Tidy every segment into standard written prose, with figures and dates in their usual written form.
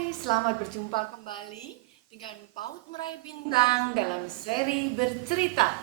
Hai, selamat berjumpa kembali dengan PAUD Meraih Bintang dalam seri bercerita.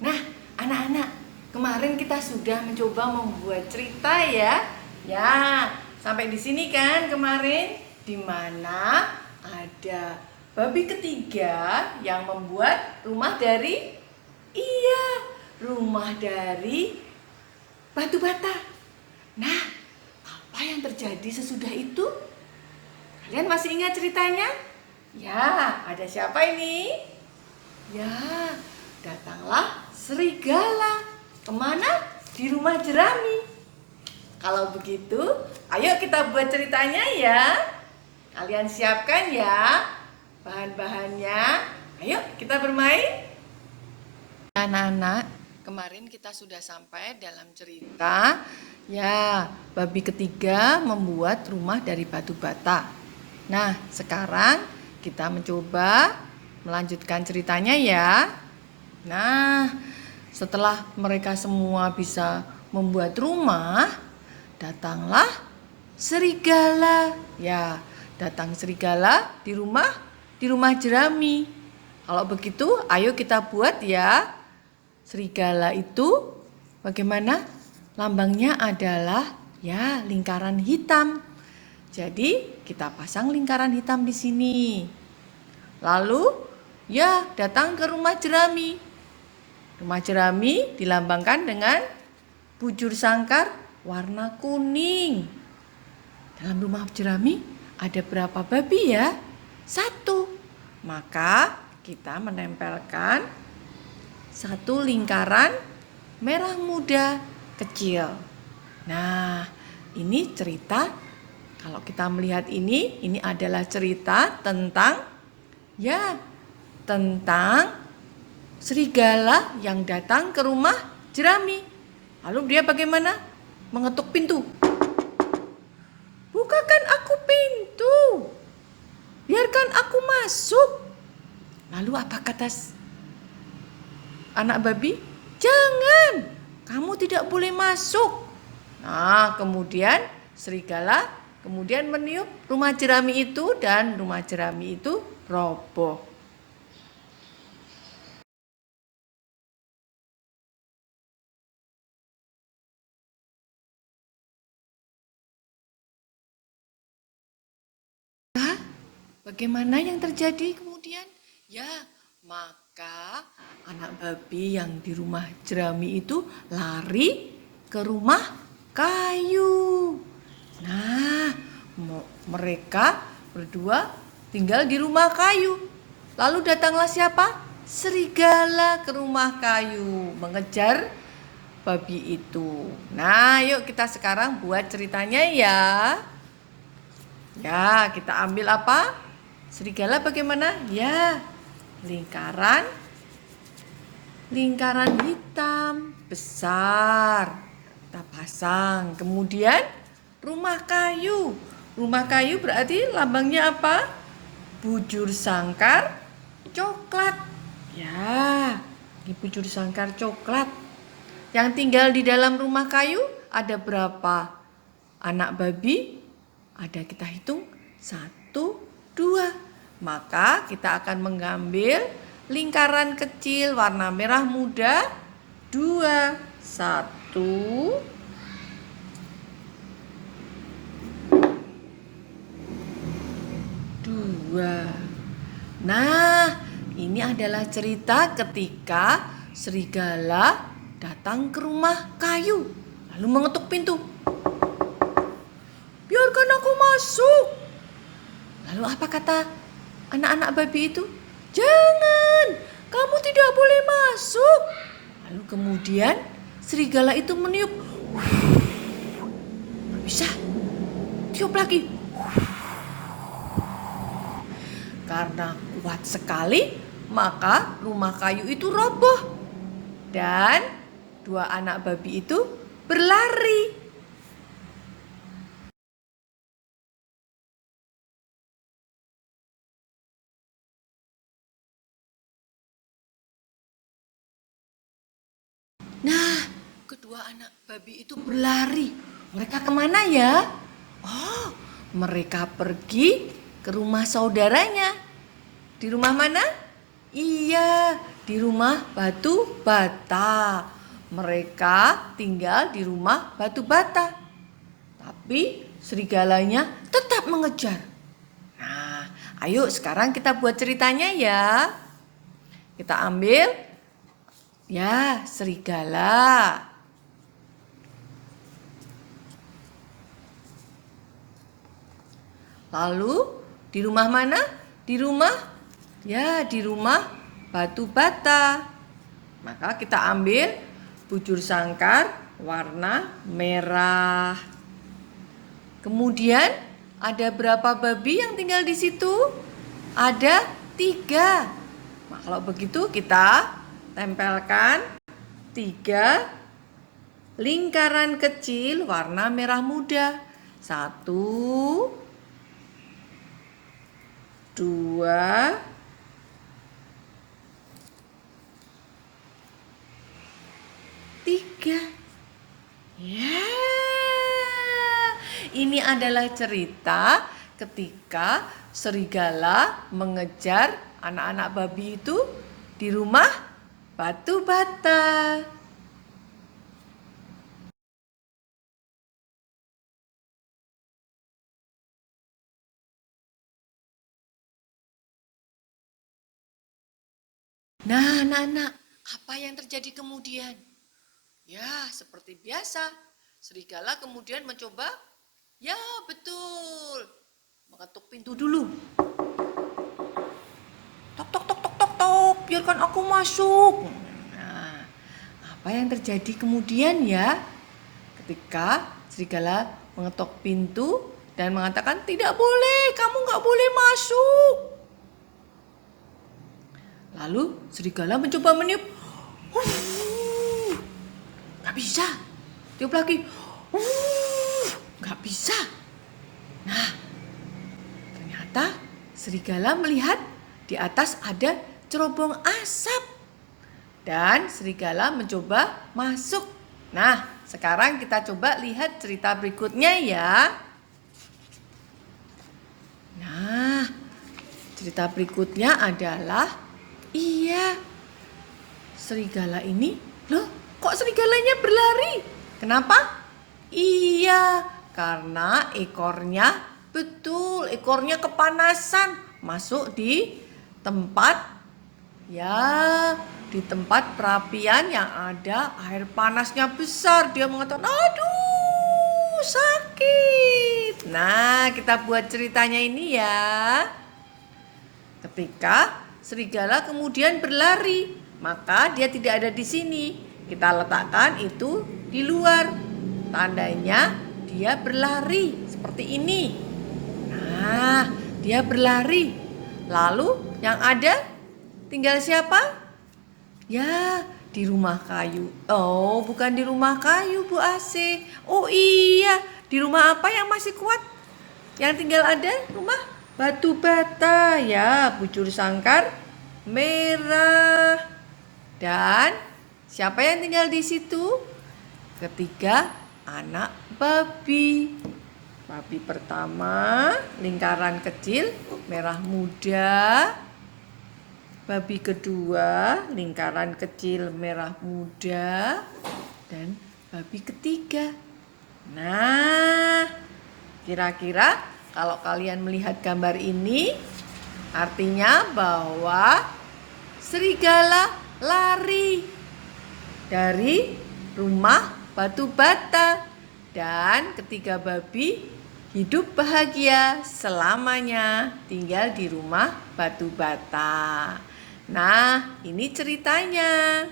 Nah, anak-anak, kemarin kita sudah mencoba membuat cerita ya. Ya, sampai di sini kan kemarin, di mana ada babi ketiga yang membuat rumah dari rumah dari batu bata. Nah, apa yang terjadi sesudah itu? Kalian masih ingat ceritanya? Ya, ada siapa ini? Ya, datanglah serigala. Kemana? Di rumah jerami. Kalau begitu, ayo kita buat ceritanya ya. Kalian siapkan ya bahan-bahannya. Ayo kita bermain. Anak-anak, kemarin kita sudah sampai dalam cerita. Ya, babi ketiga membuat rumah dari batu bata. Nah, sekarang kita mencoba melanjutkan ceritanya ya. Nah, setelah mereka semua bisa membuat rumah, datanglah serigala. Ya, datang serigala di rumah jerami. Kalau begitu, ayo kita buat ya. Serigala itu bagaimana? Lambangnya adalah ya lingkaran hitam. Jadi kita pasang lingkaran hitam di sini. Lalu ya datang ke rumah jerami. Rumah jerami dilambangkan dengan bujur sangkar warna kuning. Dalam rumah jerami ada berapa babi ya? 1. Maka kita menempelkan 1 lingkaran merah muda kecil. Nah, ini cerita. Kalau kita melihat ini adalah cerita tentang serigala yang datang ke rumah jerami. Lalu dia bagaimana? Mengetuk pintu. Bukakan aku pintu. Biarkan aku masuk. Lalu apa kata anak babi? Jangan, kamu tidak boleh masuk. Nah, kemudian serigala meniup rumah jerami itu dan rumah jerami itu roboh. Bagaimana yang terjadi kemudian? Ya, maka anak babi yang di rumah jerami itu lari ke rumah kayu. Nah, mereka berdua tinggal di rumah kayu. Lalu datanglah siapa? Serigala ke rumah kayu mengejar babi itu. Nah, yuk kita sekarang buat ceritanya ya. Ya, kita ambil apa? Serigala bagaimana? Ya, lingkaran hitam besar. Kita pasang. Kemudian rumah kayu. Rumah kayu berarti lambangnya apa? Bujur sangkar coklat. Ya, ini bujur sangkar coklat. Yang tinggal di dalam rumah kayu ada berapa anak babi? Ada, kita hitung 1, 2. Maka kita akan mengambil lingkaran kecil warna merah muda 2. 1, 2. Nah, ini adalah cerita ketika serigala datang ke rumah kayu lalu mengetuk pintu. Biarkan aku masuk. Lalu apa kata anak-anak babi itu? Jangan, kamu tidak boleh masuk. Lalu kemudian serigala itu meniup. Bisa, tiup lagi. Karena kuat sekali, maka rumah kayu itu roboh. Dan 2 anak babi itu berlari. Nah, kedua anak babi itu berlari. Mereka kemana ya? Oh, mereka pergi ke rumah saudaranya. Di rumah mana? Iya, di rumah batu bata. Mereka tinggal di rumah batu bata. Tapi serigalanya tetap mengejar. Nah, ayo sekarang kita buat ceritanya ya. Kita ambil ya serigala. Lalu di rumah mana? Di rumah batu bata. Maka kita ambil bujur sangkar warna merah. Kemudian ada berapa babi yang tinggal di situ? Ada 3. Nah, kalau begitu kita tempelkan 3 lingkaran kecil warna merah muda. 1, 2, 3. Ya, ini adalah cerita ketika serigala mengejar anak-anak babi itu di rumah batu bata. Nah, anak-anak, apa yang terjadi kemudian? Ya, seperti biasa, serigala kemudian mencoba, ya betul, mengetuk pintu dulu. Tok, tok, tok, tok, tok, tok, biarkan aku masuk. Nah, apa yang terjadi kemudian ya? Ketika serigala mengetok pintu dan mengatakan, tidak boleh, kamu nggak boleh masuk. Lalu serigala mencoba meniup. Gak bisa. Tiup lagi. Gak bisa. Nah, ternyata serigala melihat di atas ada cerobong asap. Dan serigala mencoba masuk. Nah, sekarang kita coba lihat cerita berikutnya ya. Nah, cerita berikutnya adalah iya, serigala ini, loh kok serigalanya berlari? Kenapa? Iya, karena ekornya, betul, ekornya kepanasan. Masuk di tempat, ya, di tempat perapian yang ada air panasnya besar. Dia mengatakan, aduh sakit. Nah, kita buat ceritanya ini ya. Ketika serigala kemudian berlari, maka dia tidak ada di sini. Kita letakkan itu di luar. Tandanya dia berlari seperti ini. Nah, dia berlari. Lalu yang ada tinggal siapa? Ya, di rumah kayu. Oh, bukan di rumah kayu, Bu Ase. Oh iya, di rumah apa yang masih kuat? Yang tinggal ada rumah batu bata ya, bujur sangkar merah. Dan siapa yang tinggal di situ? Ketiga anak babi. Babi pertama lingkaran kecil merah muda. Babi kedua lingkaran kecil merah muda. Dan babi ketiga. Nah, kira-kira kalau kalian melihat gambar ini, artinya bahwa serigala lari dari rumah batu bata dan ketiga babi hidup bahagia selamanya tinggal di rumah batu bata. Nah, ini ceritanya.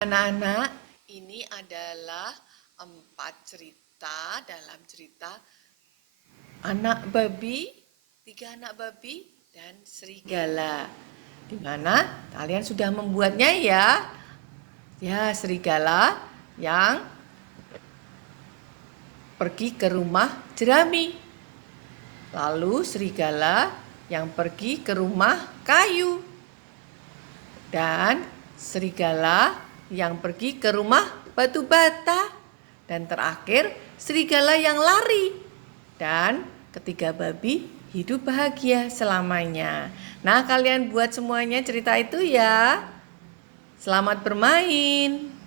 Anak-anak, ini adalah 4 cerita dalam cerita anak babi, 3 anak babi, dan serigala. Di mana kalian sudah membuatnya ya? Ya, serigala yang pergi ke rumah jerami. Lalu serigala yang pergi ke rumah kayu. dan serigala yang pergi ke rumah batu bata, dan terakhir serigala yang lari, dan ketiga babi hidup bahagia selamanya. Nah, kalian buat semuanya cerita itu ya. Selamat bermain.